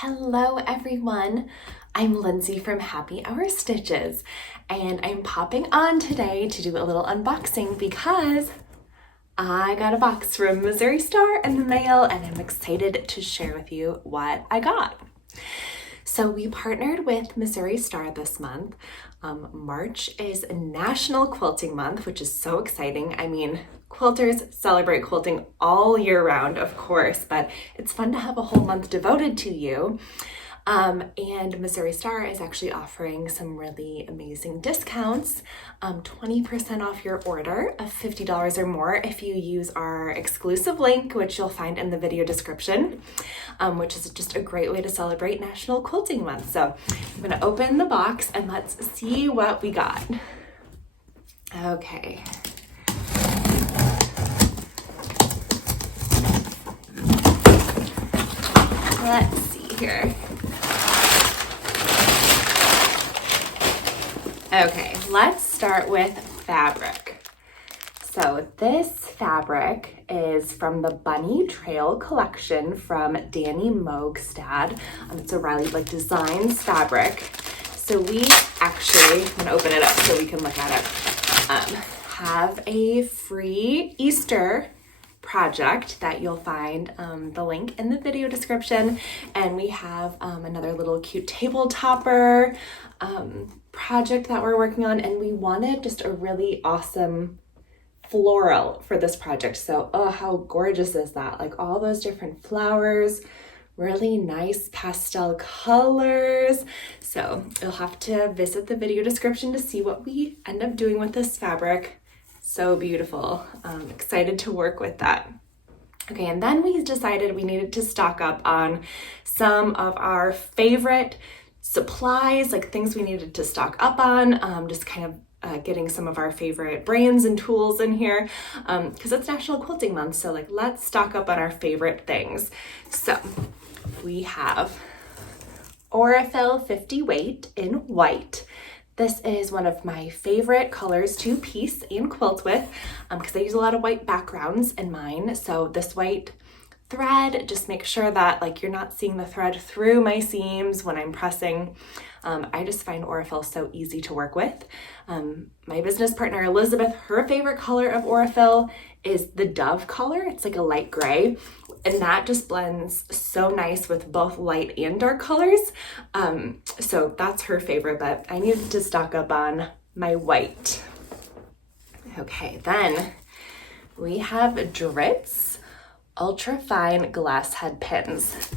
Hello everyone, I'm Lindsay from Happy Hour Stitches, and I'm popping on today to do a little unboxing because I got a box from Missouri Star in the mail and I'm excited to share with you what I got. So we partnered with Missouri Star this month. March is National Quilting Month, which is so exciting. I mean, quilters celebrate quilting all year round, of course, but it's fun to have a whole month devoted to you. And Missouri Star is actually offering some really amazing discounts, 20% off your order of $50 or more if you use our exclusive link, which you'll find in the video description, which is just a great way to celebrate National Quilting Month. So I'm gonna open the box and let's see what we got. Okay. Let's see here. Okay, let's start with fabric. So this fabric is from the Bunny Trail collection from Danny Mogstad. It's a Riley Designs fabric. So we actually, I'm gonna open it up so we can look at it, have a free Easter project that you'll find the link in the video description, and we have another little cute table topper project that we're working on, and we wanted just a really awesome floral for this project. So oh, how gorgeous is that? Like all those different flowers, really nice pastel colors. So you'll have to visit the video description to see what we end up doing with this fabric. So beautiful. Excited to work with that. Okay, and then we decided we needed to stock up on some of our favorite supplies, like things we needed to stock up on, just kind of getting some of our favorite brands and tools in here, because it's National Quilting Month, so like let's stock up on our favorite things. So we have Aurifil 50 weight in white. This is one of my favorite colors to piece and quilt with, because I use a lot of white backgrounds in mine. So this white thread, just make sure that like you're not seeing the thread through my seams when I'm pressing. I just find Aurifil so easy to work with. My business partner Elizabeth, her favorite color of Aurifil is the Dove color. It's like a light gray, and that just blends so nice with both light and dark colors. So that's her favorite, but I needed to stock up on my white. Okay, then we have Dritz ultra fine glass head pins.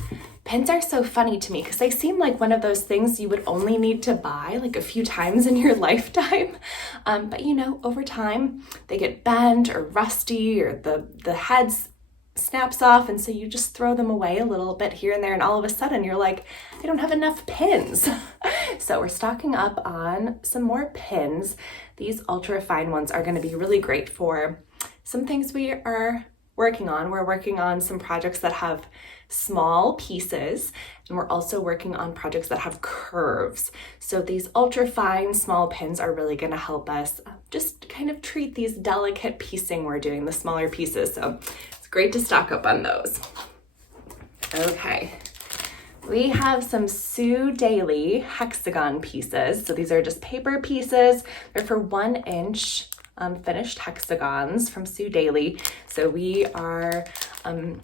Pins are so funny to me because they seem like one of those things you would only need to buy like a few times in your lifetime. But you know, over time they get bent or rusty, or the heads snaps off, and so you just throw them away a little bit here and there, and all of a sudden you're like, I don't have enough pins. So we're stocking up on some more pins. These ultra fine ones are going to be really great for some things we are working on. We're working on some projects that have small pieces, and we're also working on projects that have curves. So these ultra fine small pins are really going to help us just kind of treat these delicate piecing we're doing, the smaller pieces. So it's great to stock up on those. Okay, we have some Daley Hexagon pieces. So these are just paper pieces. They're for 1 inch finished hexagons from Daley. So we are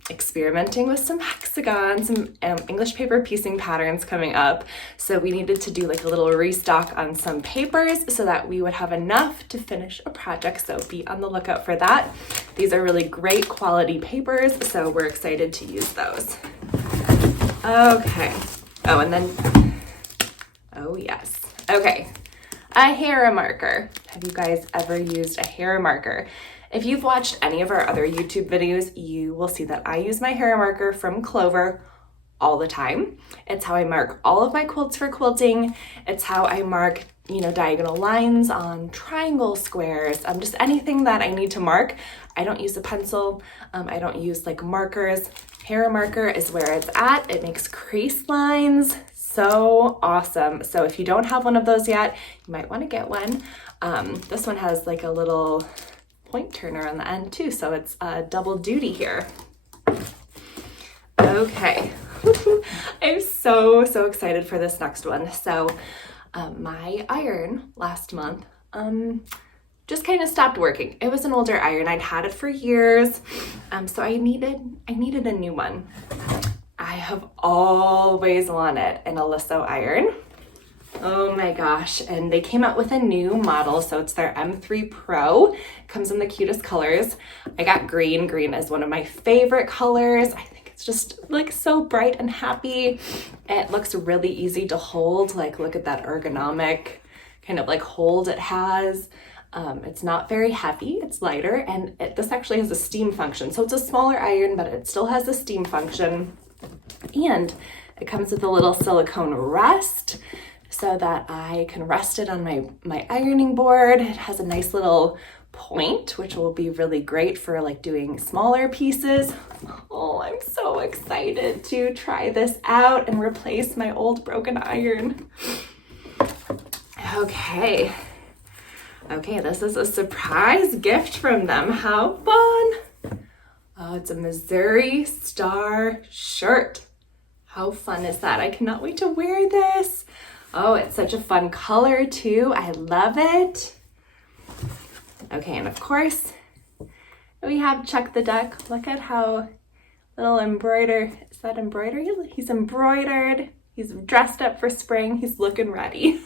experimenting with some hexagons, some English paper piecing patterns coming up. So we needed to do like a little restock on some papers so that we would have enough to finish a project. So be on the lookout for that. These are really great quality papers, so we're excited to use those. Okay. Oh, and then, oh yes. Okay. A Hera marker. Have you guys ever used a Hera marker? If you've watched any of our other YouTube videos, you will see that I use my Hera marker from Clover all the time. It's how I mark all of my quilts for quilting. It's how I mark, you know, diagonal lines on triangle squares, just anything that I need to mark. I don't use a pencil. I don't use like markers. Hera marker is where it's at. It makes crease lines. So awesome. So if you don't have one of those yet, you might want to get one. This one has like a little point turner on the end too, so it's double duty here. Okay, I'm so excited for this next one. So my iron last month just kind of stopped working. It was an older iron. I'd had it for years, so I needed a new one. I have always wanted an Oliso iron. Oh my gosh, and they came out with a new model, so it's their M3 Pro. It comes in the cutest colors. I got green. Green is one of my favorite colors. I think it's just like so bright and happy. It looks really easy to hold. Like, look at that ergonomic kind of like hold it has. It's not very heavy, it's lighter, and this actually has a steam function. So it's a smaller iron, but it still has a steam function. And it comes with a little silicone rest so that I can rest it on my ironing board. It has a nice little point, which will be really great for like doing smaller pieces. Oh, I'm so excited to try this out and replace my old broken iron. Okay, this is a surprise gift from them. How fun. Oh, it's a Missouri Star shirt. How fun is that? I cannot wait to wear this. Oh, it's such a fun color too. I love it. Okay, and of course, we have Chuck the Duck. Look at how little embroider, is that embroidery? He's embroidered. He's dressed up for spring. He's looking ready.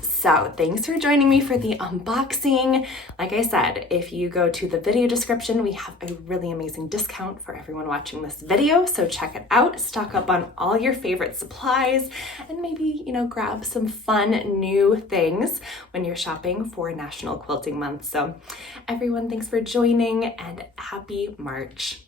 So thanks for joining me for the unboxing. Like I said, if you go to the video description, we have a really amazing discount for everyone watching this video. So check it out, stock up on all your favorite supplies, and maybe, grab some fun new things when you're shopping for National Quilting Month. So everyone, thanks for joining and happy March.